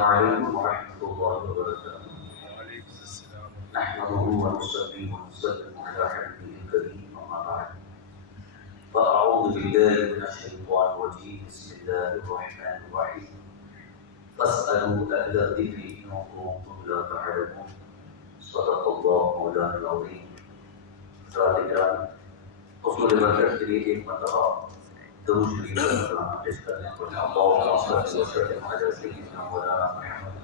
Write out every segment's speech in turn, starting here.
السلام علیکم ورحمۃ اللہ وبرکاتہ۔ نحمده ونصلي ونسلم على حبيبه الكريم أما بعد، فأعوذ بالله من الشيطان الرجيم، بسم الله الرحمن الرحيم، فاسألوا أهل الذكر إن كنتم لا تعلمون، صدق الله مولانا العظيم۔ حضرات کرام، حصول برکت کے لیے ایک مرتبہ درود شریف کا کلام پیش کرنے کو اللہم صل وسلم علی سیدنا مولانا محمد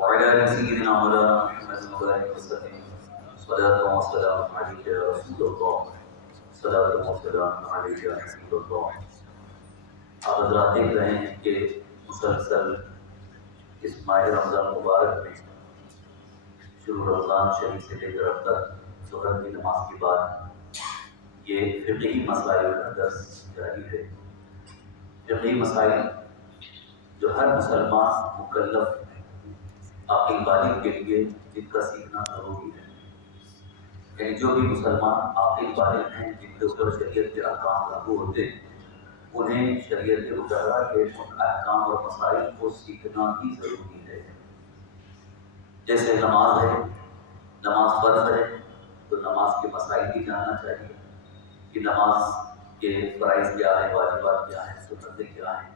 وعلی آل سیدنا مولانا محمد مبارک وسلم، صلاۃ و سلام علیک یا رسول اللہ، صلاۃ و سلام علیک یا حبیب اللہ۔ آپ حضرات دیکھ رہے ہیں کہ مسلسل اس ماہ رمضان مبارک میں شروع رمضان شریف سے لے کر اب تک ظہر کی نماز کے بعد یہ فقہی مسائل کا درس جاری ہے۔ فقہی مسائل جو ہر مسلمان مکلف عاقل بالغ کے لیے جن کا سیکھنا ضروری ہے، یعنی جو بھی مسلمان عاقل بالغ ہیں جن کے اوپر شریعت کے احکام لاگو ہوتے ہیں، انہیں شریعت مطالعہ کے ان احکام اور مسائل کو سیکھنا بھی ضروری ہے۔ جیسے نماز ہے، نماز فرض ہے تو نماز کے مسائل بھی جاننا چاہیے کہ نماز کے فرائض کیا ہیں، واجبات کیا ہیں، سنتیں کیا ہیں۔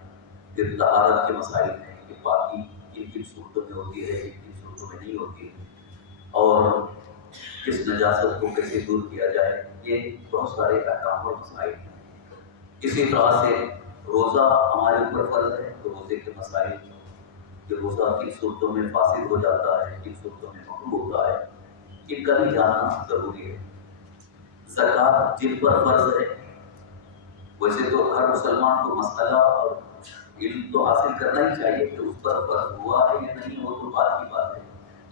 پھر طہارت کے مسائل ہیں کہ پاکی کن کن صورتوں میں ہوتی ہے، کن کن صورتوں میں نہیں ہوتی ہے، اور کس نجاست کو کیسے دور کیا جائے، یہ بہت سارے احکام اور مسائل ہیں۔ اسی طرح سے روزہ ہمارے اوپر فرض ہے تو روزے کے مسائل کہ روزہ کن صورتوں میں فاسد ہو جاتا ہے، کن صورتوں میں مکروہ ہوتا ہے، ان کا بھی جاننا ضروری ہے۔ زکوٰۃ جن پر فرض ہے، ویسے تو ہر مسلمان کو مسئلہ اور علم تو حاصل کرنا ہی چاہیے کہ اس پر فرض ہوا ہے یا نہیں، وہ تو بات کی بات ہے،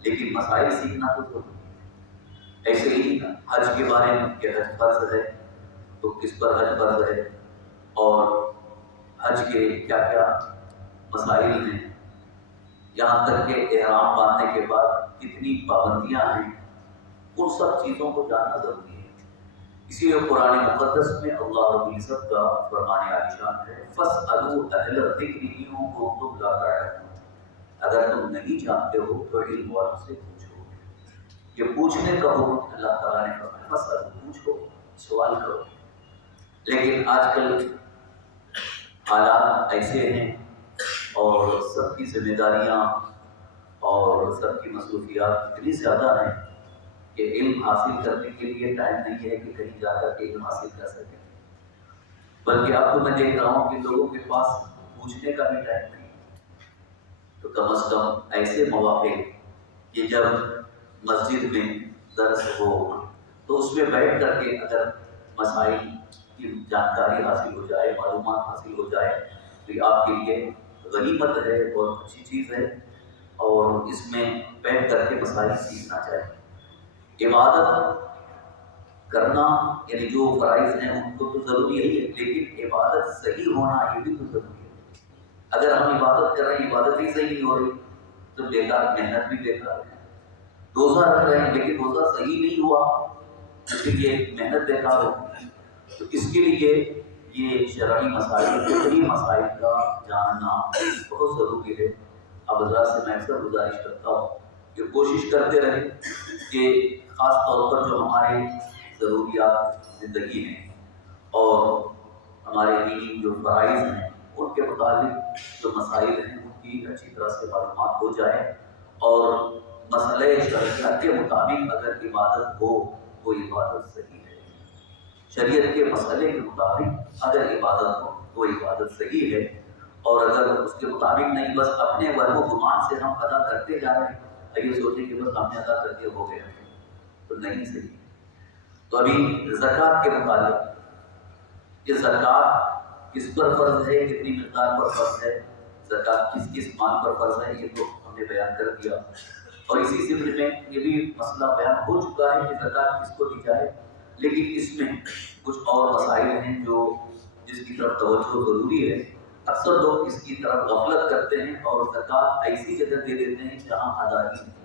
لیکن مسائل سیکھنا تو ضروری ہے۔ ایسے ہی حج کے بارے میں کہ حج فرض ہے تو کس پر حج فرض ہے، اور حج کے کیا کیا مسائل ہیں، یہاں تک کہ احرام باندھنے کے بعد کتنی پابندیاں ہیں، ان سب چیزوں کو جاننا ضروری ہے۔ اسی لیے قرآن مقدس میں اللہ رب العزت کا فرمان عالیشان ہے، فَاسْأَلُوا أَهْلَ الذِّكْرِ إِن كُنتُمْ لَا تَعْلَمُونَ، اگر تم نہیں جانتے ہو تو علم والوں سے پوچھو۔ یہ پوچھنے کا حکم اللہ تعالیٰ نے فرمایا، فَاسْأَلُوا، پوچھو، سوال کرو۔ لیکن آج کل حالات ایسے ہیں اور سب کی ذمہ داریاں اور سب کی مصروفیات اتنی زیادہ ہیں کہ علم حاصل کرنے کے لیے ٹائم نہیں ہے کہ کہیں جا کر کے علم حاصل کر سکیں، بلکہ اب تو میں دیکھ رہا ہوں کہ لوگوں کے پاس پوچھنے کا بھی ٹائم نہیں ہے۔ تو کم از کم ایسے مواقع کہ جب مسجد میں درس ہو تو اس میں بیٹھ کر کے اگر مسائل کی جانکاری حاصل ہو جائے، معلومات حاصل ہو جائے تو یہ آپ کے لیے غنیمت ہے، بہت اچھی چیز ہے، اور اس میں بیٹھ کر کے مسائل سیکھنا چاہیے۔ عبادت کرنا یعنی جو فرائض ہیں ان کو تو ضروری ہے، لیکن عبادت صحیح ہونا یہ بھی تو ضروری ہے۔ اگر ہم عبادت کر رہے ہیں، عبادت ہی صحیح نہیں ہو رہی تو بیکار، محنت بھی بیکار ہے۔ روزہ رکھ رہے ہیں لیکن روزہ صحیح نہیں ہوا اس لیے محنت بیکار ہو۔ تو اس کے لیے یہ شرعی مسائل، فقہی مسائل کا جاننا بہت ضروری ہے۔ اب حضرات سے میں اکثر گزارش کرتا ہوں کہ کوشش کرتے رہیں کہ خاص طور پر جو ہمارے ضروریات زندگی ہیں اور ہمارے دینی جو فرائض ہیں ان کے متعلق جو مسائل ہیں ان کی اچھی طرح سے معلومات ہو جائے، اور مسئلہ شریعت کے مطابق اگر عبادت ہو تو عبادت صحیح ہے۔ شریعت کے مسئلے کے مطابق اگر عبادت ہو تو عبادت صحیح ہے، اور اگر اس کے مطابق نہیں، بس اپنے وہم و گمان سے ہم ادا کرتے جا رہے ہیں، یہ سوچیں کہ بس ہم نے ادا کر کے ہو گیا تو نہیں صحیح۔ تو ابھی زکوٰۃ کے متعلق کہ زکوٰۃ کس پر فرض ہے، کتنی مقدار پر فرض ہے، زکوٰۃ کس کس مال پر فرض ہے، یہ تو ہم نے بیان کر دیا، اور اسی سلسلے میں یہ بھی مسئلہ بیان ہو چکا ہے کہ زکوٰۃ کس کو دی جائے، لیکن اس میں کچھ اور مسائل ہیں جو جس کی طرف توجہ ضروری ہے۔ اکثر لوگ اس کی طرف غفلت کرتے ہیں اور زکوٰۃ ایسی جگہ دے دیتے ہیں جہاں ادائیگی نہیں،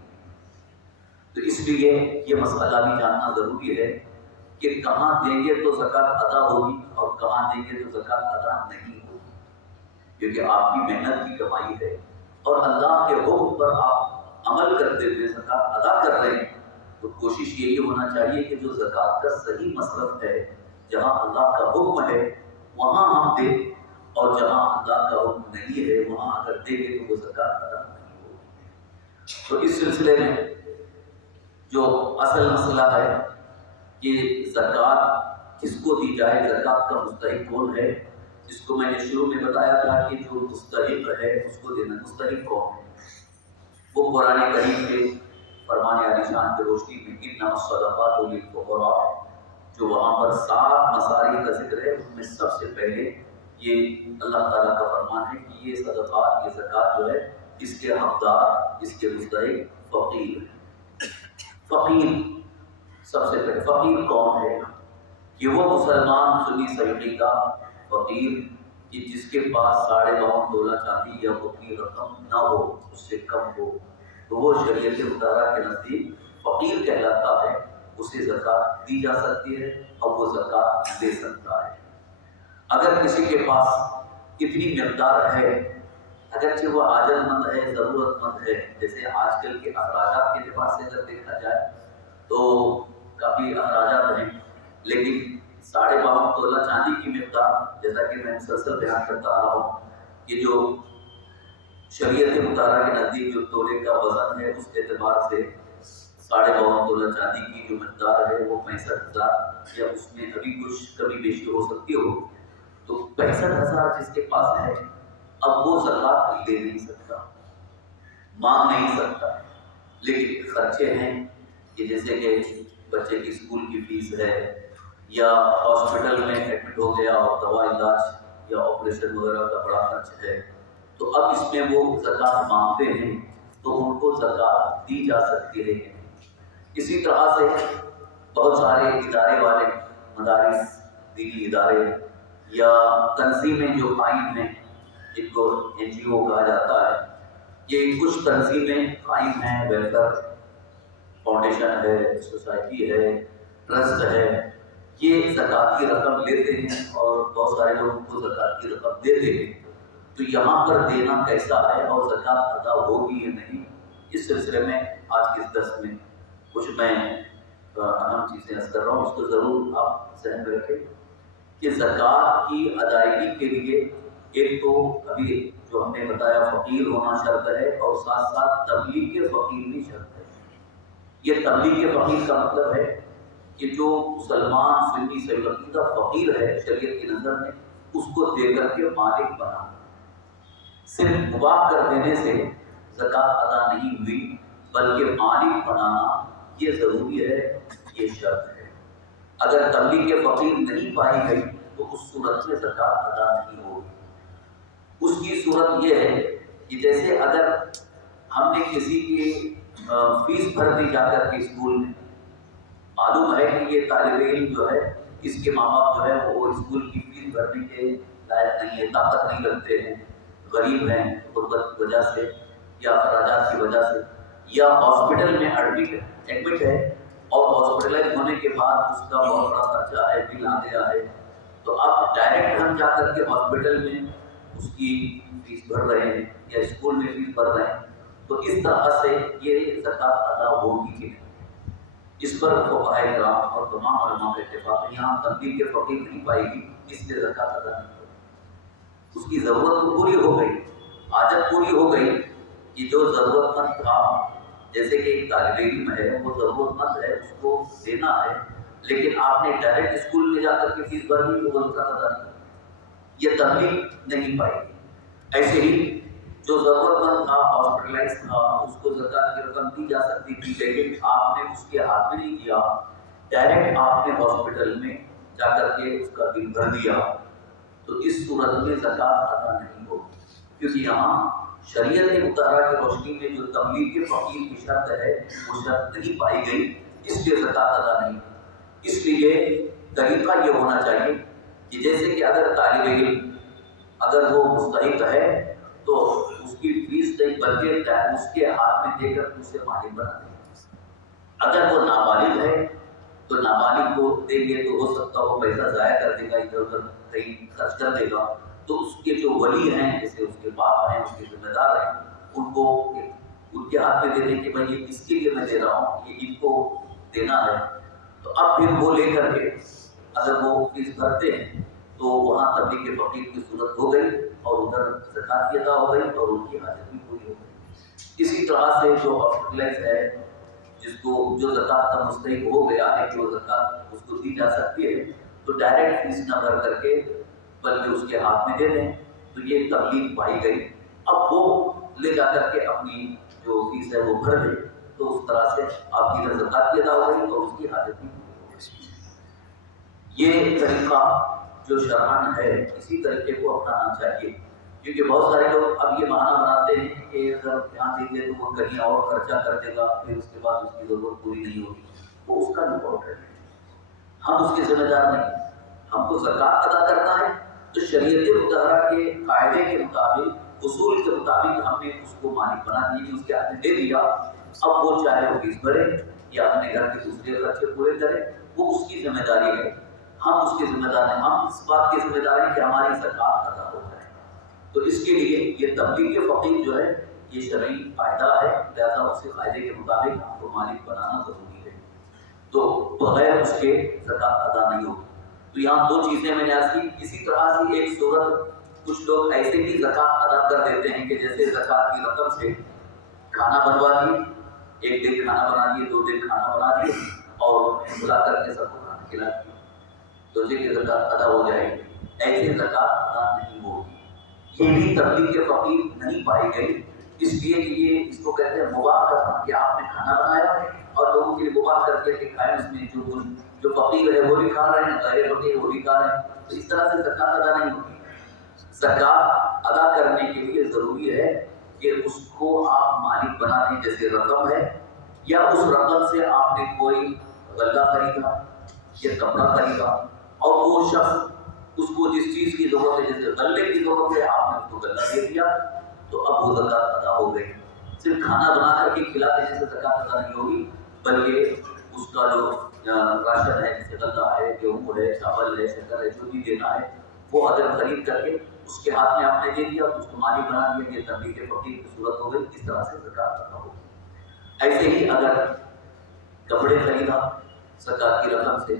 تو اس لیے یہ مسئلہ بھی جاننا ضروری ہے کہ کہاں دیں گے تو زکوٰۃ ادا ہوگی اور کہاں دیں گے تو زکوٰۃ ادا نہیں ہوگی، کیونکہ آپ کی محنت کی کمائی ہے، اور اللہ اللہ کے حکم پر آپ عمل کرتے ہوئے زکوٰۃ ادا کر رہے ہیں تو کوشش یہی ہونا چاہیے کہ جو زکوٰۃ کا صحیح مصرف ہے، جہاں اللہ کا حکم ہے وہاں ہم دیں، اور جہاں اللہ کا حکم نہیں ہے وہاں اگر دیں گے تو وہ زکوٰۃ ادا نہیں ہوگی۔ تو اس سلسلے میں جو اصل مسئلہ ہے کہ زکوٰۃ کس کو دی جائے، زکوٰۃ کا مستحق کون ہے، جس کو میں نے شروع میں بتایا تھا کہ جو مستحق ہے اس کو دینا۔ مستحق کون ہے؟ وہ قرآن کریم کے فرمان عالی شان کی روشنی میں انما الصدقات للفقراء، جو وہاں پر 7 مصارف کا ذکر ہے، ان میں سب سے پہلے یہ اللہ تعالیٰ کا فرمان ہے کہ یہ صدقات، یہ زکوٰۃ جو ہے اس کے حقدار، اس کے مستحق فقیر ہے۔ فقیر سب سے پہلے فقیر کون ہے؟ کہ وہ مسلمان سنی سیدی کا فقیر کہ جس کے پاس 52.5 تولہ چاندی یا کی رقم نہ ہو، اس سے کم ہو، تو وہ شریعت مطالعہ کے نزدیک فقیر کہلاتا ہے، اسے زکوٰۃ دی جا سکتی ہے اور وہ زکوٰۃ دے سکتا ہے۔ اگر کسی کے پاس اتنی مقدار ہے، اگرچہ وہ حاجت مند ہے، ضرورت مند ہے، جیسے آج کل کے اخراجات کے اعتبار سے اگر دیکھا جائے تو کافی اخراجات ہیں، لیکن 52.5 تولہ چاندی کی مقدار، جیسا کہ میں مسلسل بیان کرتا آ رہا ہوں کہ جو شریعت مطالعہ کے نزدیک جو تولے کا وزن ہے اس اعتبار سے 52.5 تولہ چاندی کی جو مقدار ہے وہ 65,000 یا اس میں کبھی کچھ کمی بیشی ہو سکتی ہو، تو 65,000 جس کے پاس ہے اب وہ زکوٰۃ لے نہیں سکتا، مانگ نہیں سکتا، لیکن خرچے ہیں کہ جیسے کہ بچے کی اسکول کی فیس ہے یا ہاسپٹل میں ایڈمٹ ہو گیا اور دوا علاج یا آپریشن وغیرہ کا بڑا خرچ ہے، تو اب اس میں وہ زکوٰۃ مانگتے ہیں تو ان کو زکوٰۃ دی جا سکتی ہے۔ اسی طرح سے بہت سارے ادارے والے، مدارس، دینی ادارے یا تنظیمیں جو قائم ہیں، جن کو NGO کہا جاتا ہے، یہ کچھ تنظیمیں قائم ہیں، ویلفیئر فاؤنڈیشن ہے، سوسائٹی ہے، ٹرسٹ ہے، یہ زکوٰۃ کی رقم لیتے ہیں اور بہت سارے لوگ ان کو زکوٰۃ کی رقم دیتے ہیں۔ تو یہاں پر دینا کیسا ہے اور زکوٰۃ ادا ہوگی یا نہیں، اس سلسلے میں آج کے اس درس میں کچھ میں اہم چیزیں عرض کر رہا ہوں، اس کو ضرور آپ ذہن میں رکھیں کہ زکوٰۃ کی ادائیگی کے لیے ایک تو ابھی جو ہم نے بتایا فقیر ہونا شرط ہے، اور ساتھ ساتھ تبلیغ کے فقیر بھی شرط ہے۔ یہ تبلیغ کے فقیر کا مطلب ہے کہ جو مسلمان سنی سیدی کا فقیر ہے شریعت کی نظر میں، اس کو دے کر کے مالک بنا۔ صرف مباح کر دینے سے زکوٰۃ ادا نہیں ہوئی، بلکہ مالک بنانا یہ ضروری ہے، یہ شرط ہے۔ اگر تبلیغ کے فقیر نہیں پائی گئی تو اس صورت میں زکوٰۃ ادا نہیں ہوگی۔ اس کی صورت یہ ہے کہ جیسے اگر ہم نے کسی کی فیس بھر دی جا کر کے اسکول میں، معلوم ہے کہ یہ طالب علم جو ہے، اس کے ماں باپ جو ہے وہ اسکول کی فیس بھرنے کے لائق نہیں ہے، طاقت نہیں رکھتے ہیں، غریب ہیں غربت کی وجہ سے یا اخراجات کی وجہ سے، یا ہاسپٹل میں ایڈمٹ ہے اور ہاسپٹلائز ہونے کے بعد اس کا بہت بڑا خرچہ ہے، بل آ گیا ہے، تو اب ڈائریکٹ ہم جا کر کے ہاسپٹل میں اس کی فیس بھر رہے ہیں یا اسکول میں فیس بھر رہے ہیں، تو اس طرح سے یہ زکوٰۃ ادا ہوگی کہ نہیں، اس پر فقہاء کرام اور تمام علماء کا اتفاق ہے۔ یہاں تبلیغ کے فقیر نہیں پائے گی، اس لیے زکوٰۃ ادا نہیں ہوگی۔ اس کی ضرورت تو پوری ہو گئی، حاجت پوری ہو گئی کہ جو ضرورت مند تھا، جیسے کہ ایک طالب علم ہے وہ ضرورت مند ہے، اس کو دینا ہے، لیکن آپ نے ڈائریکٹ اسکول میں جا کر کے فیس بھر دی تو وہ زکوٰۃ ادا نہیں ہوگی، یہ تبلیغ نہیں پائے گی۔ ایسے ہی جو ضرورت مند تھا، ہاسپٹلائز تھا، اس کو زکوٰۃ کی رقم دی جا سکتی تھی، لیکن آپ نے اس کے ہاتھ میں نہیں دیا، ڈائریکٹ آپ نے ہاسپٹل میں جا کر کے اس کا بل بھر دیا، تو اس صورت میں زکوٰۃ ادا نہیں ہوگی، کیونکہ یہاں شریعت مطالعہ کی روشنی میں جو تبلیغ کے فقیر کی شرط ہے وہ شرط نہیں پائی گئی، اس لیے زکوٰۃ ادا نہیں ہوگی۔ اس لیے طریقہ یہ ہونا چاہیے کہ جیسے کہ اگر طالب علم اگر وہ مستحق ہے تو اس کی فیس نہیں بلکہ اس کے ہاتھ میں دے کر اسے مالک بنا دیں۔ اگر وہ نابالغ ہے تو نابالغ کو دیں گے تو ہو سکتا وہ پیسہ ضائع کر دے گا، ادھر ادھر کہیں خرچ کر دے گا، تو اس کے جو ولی ہیں، جیسے اس کے باپ ہیں، اس کے ذمہ دار ہیں، ان کو ان کے ہاتھ میں دے دیں کہ بھائی یہ کس کے لیے میں دے رہا ہوں، یہ ان کو دینا ہے، تو اب پھر وہ لے کر کے اگر وہ فیس بھرتے ہیں تو وہاں تبلیغ فقیر کی صورت ہو گئی اور ادھر زکات کی ادا ہو گئی اور ان کی حاجت بھی پوری ہو گئی۔ اسی طرح سے جو ہاسپٹلائز ہے، جس کو جو زکات کا مستحق ہو گیا ہے کہ وہ زکات اس کو دی جا سکتی ہے، تو ڈائریکٹ فیس نہ بھر کر کے بلکہ اس کے ہاتھ میں دے دیں، تو یہ تبلیغ پائی گئی۔ اب وہ لے جا کر کے اپنی جو فیس ہے وہ بھر دے، تو اس طرح سے آپ کی زکات بھی ادا ہو گئی اور اس کی حاجت بھی پوری ہو گئی۔ یہ طریقہ جو شرعاً ہے، اسی طریقے کو اپنانا چاہیے، کیونکہ بہت سارے لوگ اب یہ بہانہ بناتے ہیں کہ اگر یہاں دیں گے تو وہ کہیں اور خرچہ کر دے گا، پھر اس کے بعد اس کی ضرورت پوری نہیں ہوگی، وہ اس کا رپورٹ ہے، ہم اس کے ذمہ دار نہیں۔ ہم کو زکات ادا کرنا ہے تو شریعت مطہرہ کے قاعدے کے مطابق، اصول کے مطابق ہم نے اس کو مالک بنا دیا، اس کے ہاتھ میں دے دیا۔ اب وہ چاہے وہ فیس بھرے یا اپنے گھر کے دوسرے خرچے پورے کرے، وہ اس کی ذمہ داری ہے، ہم اس کی ذمہ دار ہیں۔ ہم اس بات کی ذمہ دار ہیں کہ ہماری زکات ادا ہو جائے۔ تو اس کے لیے یہ تبلیغ فقیر جو ہے یہ شرعی قاعدہ ہے، لہٰذا اس کے قاعدے کے مطابق ہم کو مالک بنانا ضروری ہے، تو بغیر اس کے زکات ادا نہیں ہوگی۔ تو یہاں دو چیزیں میں نے عرض کی۔ اسی طرح سے ایک صورت کچھ لوگ ایسے بھی زکات ادا کر دیتے ہیں کہ جیسے زکات کی رقم سے کھانا بنوا دیے، ایک دن کھانا بنا دیے، 2 دن کھانا بنا دیے اور بلا کر کے سب کو کھانا کھلا دیا، تو یہ زکات ادا ہو جائے گی۔ ایسے زکات ادا نہیں ہوگی۔ یہ بھی تبلیغ فقیر نہیں پائی گئی، اس لیے کہ یہ اس کو کہتے ہیں مباح کرنا، کہ آپ نے کھانا بنایا اور لوگوں کے لیے مباح کر کے کھائیں، اس میں جو فقیر ہے وہ بھی کھا رہے ہیں، غیر فقیر وہ بھی کھا رہے ہیں، تو اس طرح سے زکات ادا نہیں ہوگی۔ زکات ادا کرنے کے لیے ضروری ہے کہ اس کو آپ مالک بنا دیں، جیسے رقم ہے، یا اس رقم سے آپ نے کوئی غلہ خریدا یا کپڑا خریدا اور وہ شخص اس کو جس چیز کی ضرورت ہے، جیسے غلے کی ضرورت ہے، آپ نے اس کو غلہ دے دیا، تو اب وہ زکات ادا ہو گئی۔ صرف کھانا بنا کر کے کھلا دینے سے زکات ادا نہیں ہوگی، بلکہ اس کا جو راشن ہے، جیسے غلہ ہے، گیہوں ہے، چاول ہے، شکر ہے، جو بھی دینا ہے، وہ اگر خرید کر کے اس کے ہاتھ میں آپ نے دے دیا، اس کو مالک بنا دیا، یہ تبلیغ فقیر کی صورت ہو گئی، اس طرح سے زکات ادا ہوگی۔ ایسے ہی اگر کپڑے خریدا زکات کی رقم سے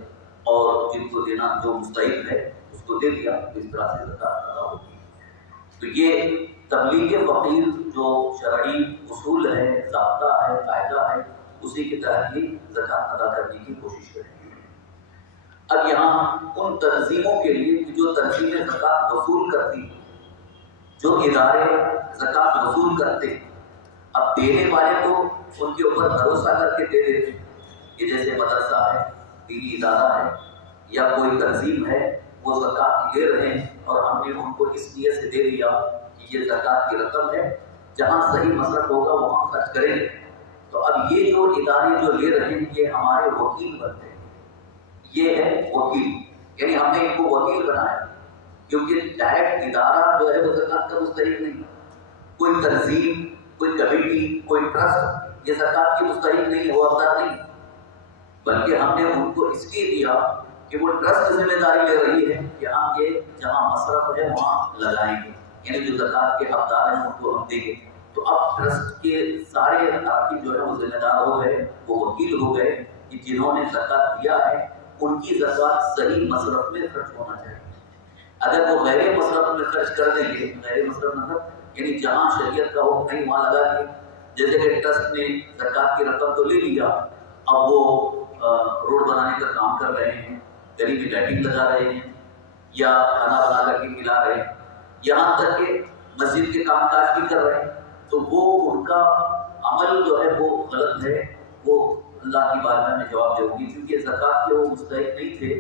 اور جن کو دینا جو مستحق ہے اس کو دے دیا، تو اس طرح سے زکات ادا ہوگی۔ تو یہ تبلیغ فقیر جو شرعی اصول ہے، ضابطہ ہے، قاعدہ ہے، اسی کے تحت ہی زکات ادا کرنے کی کوشش کریں گے۔ اب یہاں ان تنظیموں کے لیے جو تنظیمیں زکات وصول کرتی ہیں، جو ادارے زکات وصول کرتے ہیں، اب دینے والے تو ان کے اوپر بھروسہ کر کے دے دیتے ہیں، کہ جیسے مدرسہ ہے، دینی ادارہ ہے یا کوئی تنظیم ہے، وہ زکات لے رہے ہیں اور ہم نے ان کو اس نیت سے دے دیا کہ یہ زکات کی رقم ہے، جہاں صحیح مصرف ہوگا وہاں خرچ کریں گے۔ تو اب یہ جو ادارے جو لے رہے ہیں یہ ہمارے وکیل بنتے ہیں، یہ ہے وکیل، یعنی ہم نے ان کو وکیل بنایا، کیونکہ ڈائریکٹ ادارہ جو ہے وہ زکات کا مستحق نہیں، کوئی تنظیم، کوئی کمیٹی، کوئی ٹرسٹ یہ زکات کی مستحق نہیں، وہ حقدار نہیں، بلکہ ہم نے ان کو اس لیے دیا کہ وہ ٹرسٹ ذمہ داری لے رہی ہے کہ ہم یہ جہاں مصرف ہے وہاں لگائیں گے، یعنی جو زکات کے حقدار ہیں ان کو ہم دیں گے۔ تو اب ٹرسٹ کے سارے اراکین جو ہے وہ ذمہ دار ہو گئے، وہ وکیل ہو گئے کہ جنہوں نے زکات دیا ہے ان کی زکات صحیح مصرف میں خرچ ہونا چاہیے۔ اگر وہ غیر مصرف میں خرچ کر دیں گے، غیر مصرف مطلب یعنی جہاں شریعت کا حکم نہیں وہاں لگا دیا، جیسے کہ ٹرسٹ نے زکات کی رقم تو لے لیا، اب وہ روڈ بنانے کا کام کر رہے ہیں، گلی میں لائٹنگ لگا رہے ہیں یا کھانا بنا کر کے کھلا رہے ہیں، یہاں تک کہ مسجد کے کام کاج بھی کر رہے ہیں، تو وہ ان کا عمل جو ہے وہ غلط ہے، وہ اللہ کی بارگاہ میں جواب دے گی، کیونکہ زکات کے وہ مستحق نہیں تھے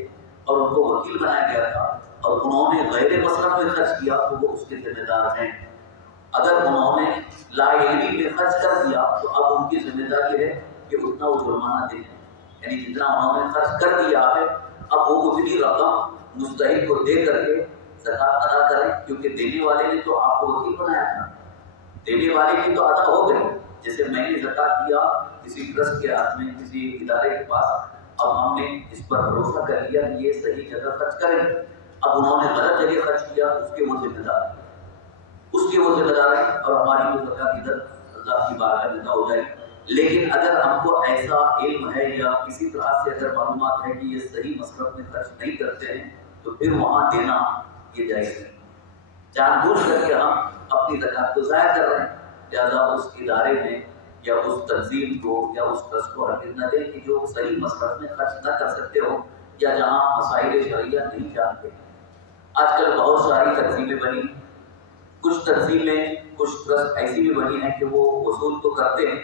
اور ان کو وکیل بنایا گیا تھا اور انہوں نے غیر مصرف میں خرچ کیا تو وہ اس کے ذمہ دار ہیں۔ اگر انہوں نے لا علمی میں خرچ کر دیا تو اب ان کی ذمہ داری ہے کہ اتنا وہ جرمانہ دیں، یعنی جتنا انہوں نے خرچ کر دیا ہے اب وہ اتنی رقم مستحق کو دے کر کے زکات ادا کریں، کیونکہ دینے والے نے تو آپ کو وکیل بنایا تھا، دینے والے کی تو ادا ہو گئی۔ جیسے میں نے زکات دیا کسی ٹرسٹ کے ہاتھ میں، کسی ادارے کے پاس، اب ہم نے اس پر بھروسہ کر لیا کہ یہ صحیح جگہ خرچ کریں، اب انہوں نے غلط جگہ خرچ کیا اس کے وہ ذمہ دار ہیں، اس کے وہ ذمہ دار ہیں اور ہماری جو زکات ادھر اللہ کی بارگاہ میں ادا ہو جائے. لیکن اگر ہم کو ایسا علم ہے یا کسی طرح سے اگر معلومات ہے کہ یہ صحیح مصرف میں خرچ نہیں کرتے ہیں تو پھر وہاں دینا یہ جائز نہیں. جان بوجھ کر کے ہم اپنی زکات کو ضائع کر رہے ہیں. لہٰذا اس ادارے میں یا اس تنظیم کو یا اس ٹرسٹ کو حرکت نہ دیں کہ جو صحیح مصرف میں خرچ نہ کر سکتے ہو یا جہاں مسائل شرعیہ نہیں جانتے. آج کل بہت ساری تنظیمیں بنی، کچھ تنظیمیں کچھ ٹرسٹ ایسی بھی بنی ہیں کہ وہ وصول تو کرتے ہیں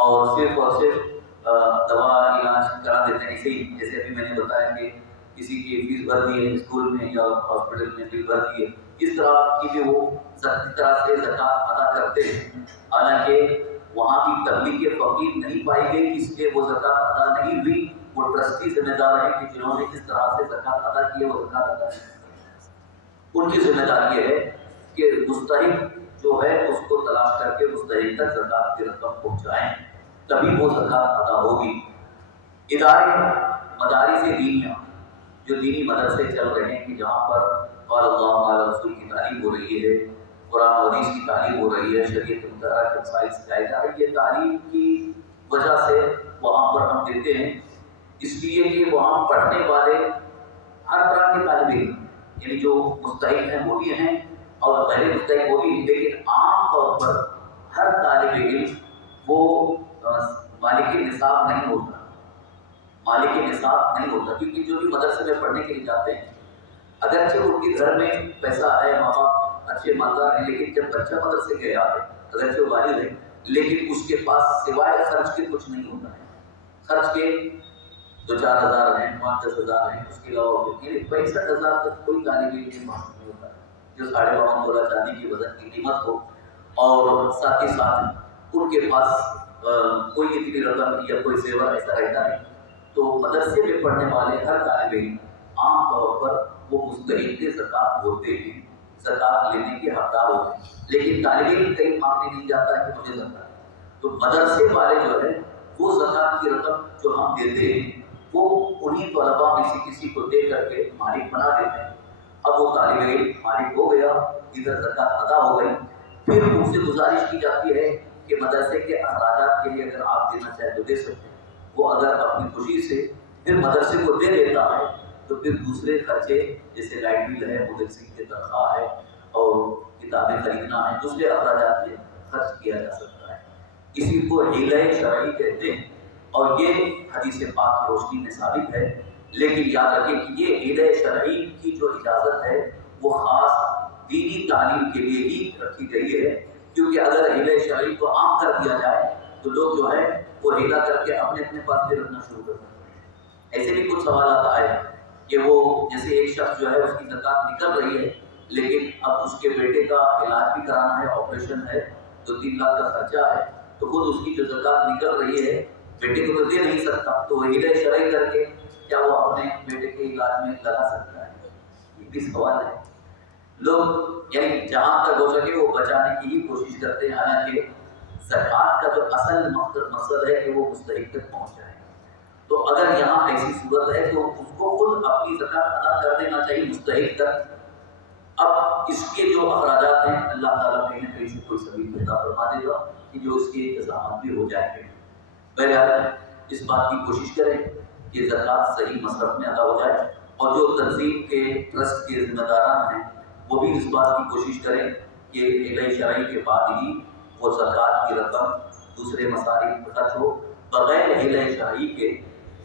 اور صرف دوا علاج کرا دیتے ہیں. ایسے ہی جیسے ابھی میں نے بتایا کہ کسی کی فیس بھر دی ہے اسکول میں یا ہاسپٹل میں بل بھر دی ہے، اس طرح کی بھی وہ سخت طرح سے زکات ادا کرتے ہیں. حالانکہ وہاں کی تبلیغ فقیر نہیں پائی گئی، اس لیے وہ زکات ادا نہیں ہوئی. وہ ٹرسٹی ذمہ دار ہیں کہ جنہوں نے اس طرح سے زکات ادا کی ہے وہ زکات ادا نہیں. ان کی ذمہ داری یہ ہے کہ مستحق جو ہے اس کو تلاش کر کے مستحق تک زکات کی رقم پہنچائیں، تبھی وہ زکات ادا ہوگی. ادارے مدارس دینیہ جو دینی مدرسے چل رہے ہیں کہ جہاں پر قال اللہ قال رسول کی تعلیم ہو رہی ہے، قرآن و حدیث کی تعلیم ہو رہی ہے، شریعت مطالعہ کے مسائل سکھائے جا رہے ہیں، یہ تعلیم کی وجہ سے وہاں پر ہم دیتے ہیں. اس لیے کہ وہاں پڑھنے والے ہر طرح کے طالب علم یعنی جو مستحق ہیں وہ بھی ہیں اور غیر مستحق وہ بھی ہیں، لیکن عام طور پر ہر طالب علم وہ مالک نصاب نہیں ہوتا. مالک نصاب نہیں ہوتا کیونکہ جو بھی مدرسے میں پڑھنے کے لیے جاتے ہیں اگرچہ ان کے گھر میں پیسہ ہے، ماں باپ اچھے مالدار ہیں، لیکن جب بچہ مدرسے گیا ہے اگرچہ والد ہے لیکن اس کے پاس سوائے خرچ کے کچھ نہیں ہوتا ہے. خرچ کے 2-4 ہزار ہیں، 5-10 ہزار ہیں، اس کے علاوہ 65,000 تک کوئی طالب علم نہیں ہوتا جو 52 تولہ چاندی کی وزن کی قیمت ہو اور ساتھ ہی ساتھ ان کے پاس کوئی اتنی رقم یا کوئی زیور ایسا رہتا نہیں. تو مدرسے میں پڑھنے والے ہر طالب علم عام طور پر وہ مستحق زکات ہوتے ہیں، زکات لینے کے حقدار ہوتے ہیں. لیکن طالب علم کہیں مانگنے نہیں جاتا ہے کہ مجھے زکات. تو مدرسے والے جو ہے وہ زکات کی رقم جو ہم دیتے ہیں وہ انہیں طلباء میں سے کسی کو دے کر کے مالک بنا دیتے ہیں. اب وہ طالب علم مالک ہو گیا، ادھر زکات ادا ہو گئی. پھر ان سے گزارش کی جاتی ہے کہ مدرسے کے اخراجات کے لیے اگر آپ دینا چاہیں تو دے سکتے ہیں. وہ اگر اپنی خوشی سے پھر مدرسے کو دے دیتا ہے تو پھر دوسرے خرچے جیسے لائٹ بل ہے، مدرسے کی تنخواہ ہے اور کتابیں خریدنا ہے، دوسرے اخراجات میں خرچ کیا جا سکتا ہے. اسی کو حیلہ شرعی کہتے ہیں اور یہ حدیث پاک کی روشنی میں ثابت ہے. لیکن یاد رکھیں کہ یہ حیلہ شرعی کی جو اجازت ہے وہ خاص دینی تعلیم کے لیے ہی رکھی گئی ہے، کیونکہ اگر حیلہ شرعی کو عام کر دیا جائے تو لوگ جو ہے وہ ہیلا کر کے اپنے پاس بھی رکھنا شروع کر دیتے ہیں. ایسے بھی کچھ سوالات آئے ہیں کہ وہ جیسے ایک شخص جو ہے اس کی زکات نکل رہی ہے لیکن اب اس کے بیٹے کا علاج بھی کرانا ہے، آپریشن ہے، 2-3 لاکھ کا خرچہ ہے، تو خود اس کی جو زکات نکل رہی ہے بیٹے کو تو دے نہیں سکتا، تو وہ ہیلہ شرعی کر کے کیا وہ اپنے بیٹے کے علاج میں لگا سکتا ہے؟ یہ بھی سوال ہے. لوگ یعنی جہاں تک ہو سکے وہ بچانے کی ہی کوشش کرتے ہیں، حالانکہ زکات کا جو اصل مقصد ہے کہ وہ مستحق تک پہنچ جائے. تو اگر یہاں ایسی صورت ہے تو اس کو خود اپنی زکات ادا کر دینا چاہیے مستحق تک. اب اس کے جو اخراجات ہیں اللہ تعالیٰ کہیں نہ کہیں سے کوئی سبیل پیدا فرما دے گا کہ جو اس کے انتظامات بھی ہو جائیں گے. بہرحال اس بات کی کوشش کریں کہ زکات صحیح مصرف میں ادا ہو جائے اور جو تنظیم کے ٹرسٹ کے ذمہ داران ہیں وہ بھی اس بات کی کوشش کریں کہ حیلہ شرعی کے بعد ہی وہ زکات کی رقم دوسرے مصارف میں خرچ ہو. بغیر حیلہ شرعی کے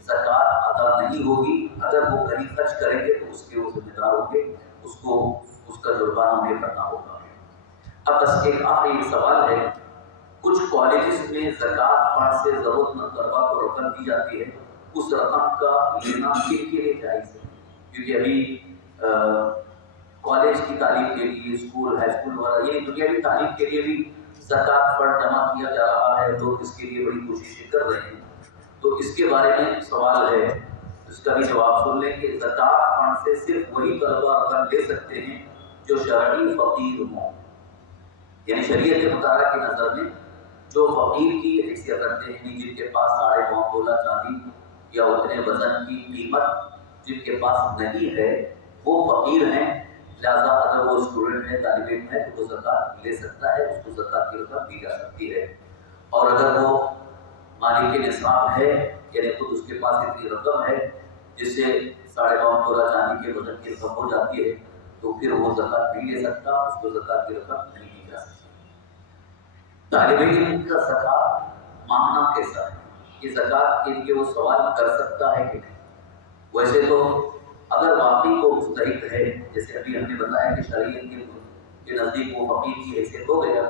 زکات ادا نہیں ہوگی. اگر وہ کہیں خرچ کریں گے تو اس کے وہ ذمہ دار ہوں گے، اس کو اس کا جرمانہ انہیں کرنا ہوگا. اب بس ایک آخری سوال ہے، کچھ کالجز میں زکات فنڈ سے ضرورت مند طلباء کو رقم دی جاتی ہے، اس رقم کا لینا کن کے لیے جائز ہے؟ کیونکہ ابھی کالج کی تعلیم کے لیے، اسکول، ہائی اسکول وغیرہ یہ دنیاوی تعلیم کے لیے بھی زکات فنڈ جمع کیا جا رہا ہے، لوگ اس کے لیے بڑی کوششیں کر رہے ہیں. تو اس کے بارے میں سوال ہے، اس کا بھی جواب سن لیں کہ زکات فنڈ سے صرف وہی طلباء رقم لے سکتے ہیں جو شرعی فقیر ہوں، یعنی شریعت مطالعہ کی نظر میں جو فقیر کی حیثیت رکھتے ہیں، جن کے پاس 9.5 تولہ چاندی یا اتنے وزن کی قیمت جن کے پاس نہیں ہے وہ فقیر ہیں. لہٰذا اگر وہ اسٹوڈنٹ ہے، طالب علم ہے، تو وہ زکوٰۃ لے سکتا ہے، اس کو زکوٰۃ کی رقم دی جا سکتی ہے۔ اور اگر وہ مالک نصاب ہے، یعنی خود اس کے پاس اتنی رقم ہے جس سے 52.5 تولہ چاندی کے وزن کی رقم ہو جاتی ہے، تو پھر وہ زکوٰۃ نہیں لے سکتا، اس کو زکوٰۃ کی رقم نہیں دی جا سکتی۔ طالب علم کا زکوٰۃ مانگنا کیسا ہے؟ یہ زکوٰۃ کے لیے وہ سوال کر سکتا ہے کہ نہیں؟ ویسے تو اگر واقعی وہ مستحق ہے، جیسے ابھی ہم نے بتایا کہ شریعت کے نزدیک وہ فقیر کی حیثیت ہو گیا،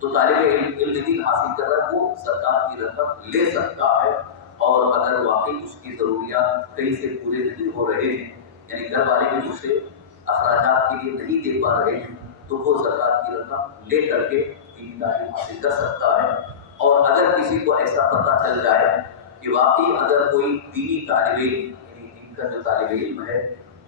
تو طالب علم دین حاصل کر رہا ہے، وہ زکوٰۃ کی رقم لے سکتا ہے۔ اور اگر واقعی اس کی ضروریات کہیں سے پورے نہیں ہو رہے ہیں، یعنی گھر والے بھی اسے اخراجات کے لیے نہیں دے پا رہے ہیں، تو وہ زکوٰۃ کی رقم لے کر کے دین تعلیم حاصل کر سکتا ہے۔ اور اگر کسی کو ایسا پتہ چل جائے کہ واقعی اگر کوئی دینی طالب علم، یعنی دین کا جو طالب علم ہے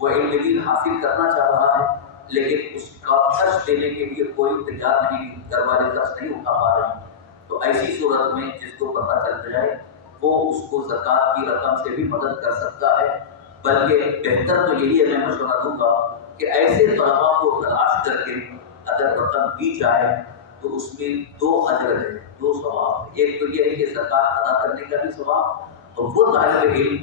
وہ علم دین حاصل کرنا چاہ رہا ہے، لیکن اس کا خرچ دینے کے لیے کوئی تیار نہیں، گھر والے خرچ نہیں اٹھا پا رہے ہیں، تو ایسی صورت میں جس کو پتہ چل جائے وہ اس کو زکوٰۃ کی رقم سے بھی مدد کر سکتا ہے۔ بلکہ بہتر تو یہی ہے، میں مشورہ دوں گا کہ ایسے طلباء کو تلاش کر کے اگر رقم دی جائے تو اس میں 2 اجر ہے، 2 ثواب ہے۔ ایک تو یہ ہے کہ زکوٰۃ ادا کرنے کا بھی ثواب، اور وہ طالب علم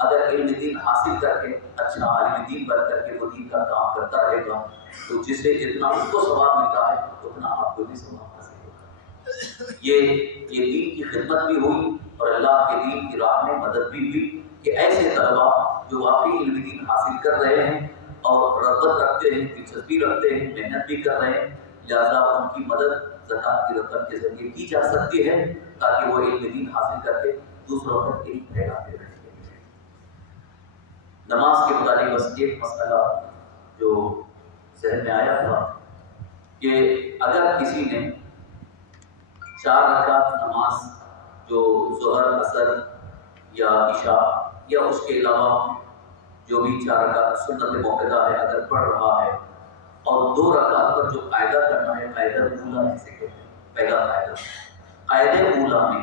اگر علم دین حاصل کر کے اچھا عالم دین بن کر کے وہ دین کا کام کرتا رہے گا، تو جس سے جتنا اس کو ثواب ملتا ہے اتنا آپ کو بھی ثواب حاصل ہوگا۔ یہ دین کی خدمت بھی ہوئی اور اللہ کے دین کی راہ میں مدد بھی ہوئی کہ ایسے طلباء جو واقعی علم دین حاصل کر رہے ہیں اور رغبت رکھتے ہیں، دلچسپی رکھتے ہیں، محنت بھی کر رہے ہیں، لہٰذا ان کی مدد زکوٰۃ کی رقم کے ذریعے کی جا سکتی ہے تاکہ وہ علم دین حاصل کر کے دوسروں تک علم پھیلاتے رہیں۔ نماز کے متعلق بس ایک مسئلہ جو ذہن میں آیا تھا کہ اگر کسی نے 4 رکعت نماز جو ظہر، عصر یا عشاء یا اس کے علاوہ جو بھی 4 رکعت سنت موقعہ ہے اگر پڑھ رہا ہے، اور 2 رکعت پر جو قاعدہ کرنا ہے، قاعدہ اولا جسے کہتے ہیں، پہلا قاعدہ اولا میں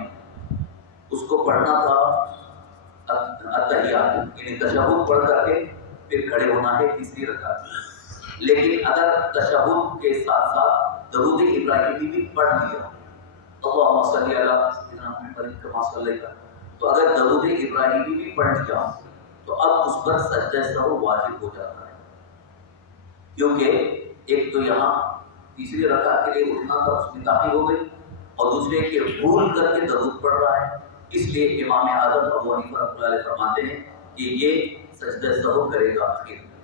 اس کو پڑھنا تھا التحیات، یعنی تشہد پڑھ کر کے پھر کھڑے ہونا ہے تیسری رکعت میں۔ لیکن اگر تشہد کے ساتھ ساتھ درود ابراہیمی بھی پڑھ لیا، اللہم صلی علی سیدنا محمد کما صلیت، تو اگر درود ابراہیمی بھی پڑھ لیا تو اب اس پر سجدہ سہو واجب ہو جاتا ہے، کیونکہ ایک تو یہاں تیسری رکعت کے لیے اٹھنا تھا، اس میں تاخیر ہو گئی، اور دوسرے کہ بھول کر کے درود پڑھ رہا ہے، اس لیے امام اعظم ابو حنیفہ رحمۃ اللہ علیہ فرماتے ہیں کہ یہ سجدہ سہو کرے گا آخر میں۔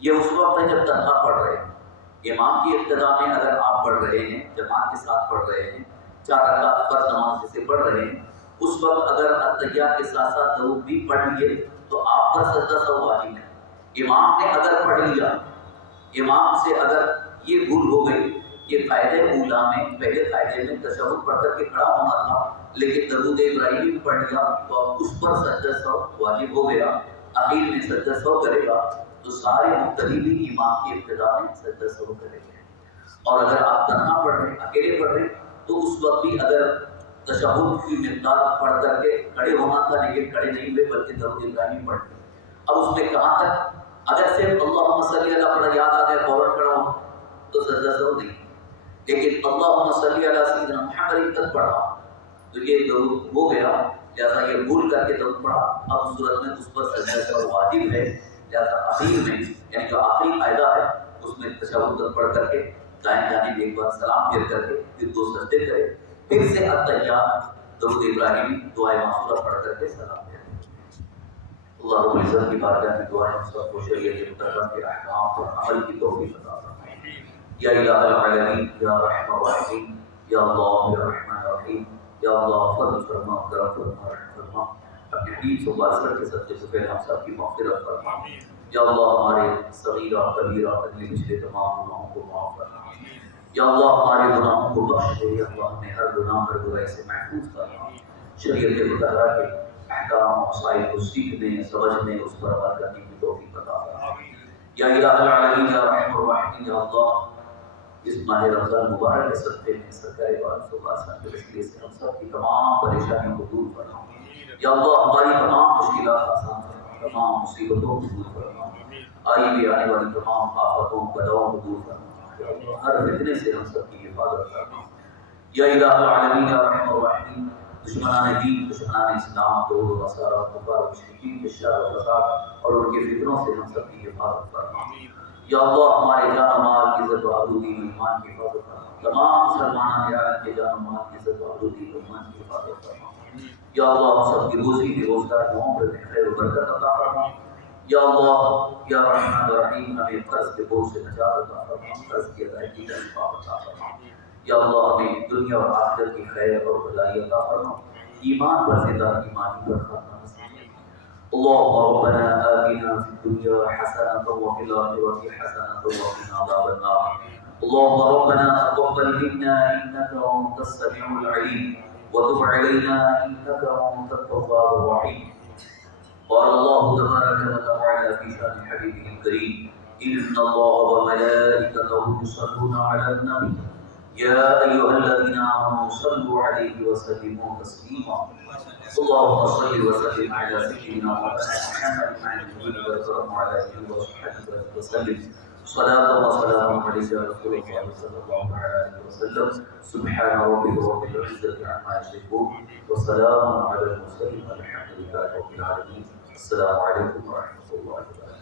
یہ اس وقت ہے جب تنہا پڑھ رہے ہیں، امام کی ابتدا میں اگر آپ پڑھ رہے ہیں، جماعت کے ساتھ پڑھ رہے ہیں، 4 رکعت فرض نماز جسے پڑھ رہے ہیں، اس وقت اگر التحیات کے ساتھ ساتھ درود بھی پڑھ لیے تو آپ پر سجدہ سہو واجب ہے۔ امام نے اگر پڑھ لیا، امام سے اگر یہ بھول ہو گئی کہ قاعدہ اولا میں، پہلے قاعدے میں تشہد پڑھ کر کے کھڑا ہونا تھا لیکن درود ابراہیمی بھی پڑھ لیا، تو اب اس پر سجدہ سہو واجب ہو گیا، اخیر میں سجدہ سہو کرے گا، تو سارے مقتدی بھی امام کی ابتدا میں سجدہ سہو کریں گے۔ اور اگر آپ تنہا پڑھ رہے ہیں، اکیلے پڑھ رہے ہیں، تو اس وقت بھی اگر تشہد کی مقدار پڑھ کر کے کھڑے ہونا تھا لیکن کھڑے نہیں ہوئے بلکہ درود ابراہیمی پڑھ لیا، اب اس میں کہاں تک؟ اگر صرف اللہم صلی علی پڑھا یاد آ گیا فوراً کھڑا ہو تو سجدہ سہو نہیں، لیکن اللہم صلی علی سیدنا محمد تک پڑھا تو یہ درود ہو گیا، لہٰذا یہ بھول کر کے درود پڑھا، اب اس صورت میں اس پر سجدہ سہو واجب ہے، لہٰذا آخر میں یعنی جو آخری قاعدہ ہے اس میں تشہد پڑھ کر کے دائیں جانب ایک بار سلام پھیر کر کے پھر 2 سجدے کرے، پھر سے التحیات درود ابراہیمی دعائے معصورہ پڑھ کر کے سلام پھیر۔ اللہ رب العزت کی بارگاہ میں دعا ہے ہم سب کو شریعت مطہرہ کے احکام اور عمل کی توفیق عطا فرمائے۔ یا الہ العالمین، یا رحم الراحمین، یا اللہ یا رحمن الرحیم، یا اللہ فضل فرما، کرم فرما، رحم فرما، اپنے دین سے بارسر کے صدقے سے پہلے ہم سب کی مغفرت فرما۔ یا اللہ ہمارے صغیرہ کبیرہ اگلے پچھلے تمام گناہوں کو معاف فرما، یا اللہ ہمارے گناہوں کو بخش دے، یا اللہ ہمیں ہر گناہ ہر برائی سے محفوظ فرما، شریعت مطہرہ کے احکام مسائل کو سیکھنے، سمجھنے، اس پر عمل کرنے کی توفیق عطا فرما۔ یا الہ العالمین، یا رحم الراحمین، یا اللہ اس ماہ رمضان مبارک کے صدقے میں سرکار عالم صلی اللہ علیہ وسلم کے وسیلے سے ہم سب کی تمام پریشانیوں کو دور فرما۔ یا اللہ ہماری تمام مشکلات آسان فرما، تمام مصیبتوں کو دور فرما۔ آئی بھی آنے والی تمام آفتوں بلاؤں کو دور فرما یا اللہ، ہر فتنے سے ہم سب کی حفاظت فرما یا الہ العالمین یا رحم الرحیم. دشمنان دین، دشمنان اسلام، یہود و نصارہ، کفار و مشرکین کے شر و فساد اور ان کے فتنوں سے ہم سب کی حفاظت فرما یا اللہ. ہمارے جان و مال، عزت و آبرو، دین و ایمان کی حفاظت فرما. تمام مسلمان یار کے جان و مال، عزت و آبرو، دین و ایمان کی حفاظت فرما یا اللہ. ہم سب کی روزی کی روزگار معاملے میں خیر و برکت عطا فرما یا اللہ. یا رحمان الرحیم، ہمیں قرض کے بوجھ سے نجات عطا فرما، قرض کی ادائیگی کا اسباب عطا فرما یا اللہ. ہمیں دنیا اور آخرت کی خیر اور بھلائی عطا فرما، ایمان پر زندہ، ایمانی پر خاتمہ نصیب. اللهم ربنا آتنا في الدنيا حسنة وفي الآخرة حسنة وقنا عذاب النار. اللهم ربنا تقبل منا إنك أنت السميع العليم وتب علينا إنك أنت التواب الرحيم. قال الله تبارك وتعالى في شأن حبيبه الكريم: إن الله وملائكته يصلون على النبي يا أيها الذين آمنوا صلوا عليه وسلموا تسليما. اللهم صل وسلم على سيدنا محمد وعلى آله وصحبه وسلم صلاة وسلام عليك يا رسول الله صلى الله عليه وسلم. سبحان ربك رب العزة عما يصفون وسلام على المرسلين والحمد لله رب العالمين. السلام عليكم ورحمة الله وبركاته.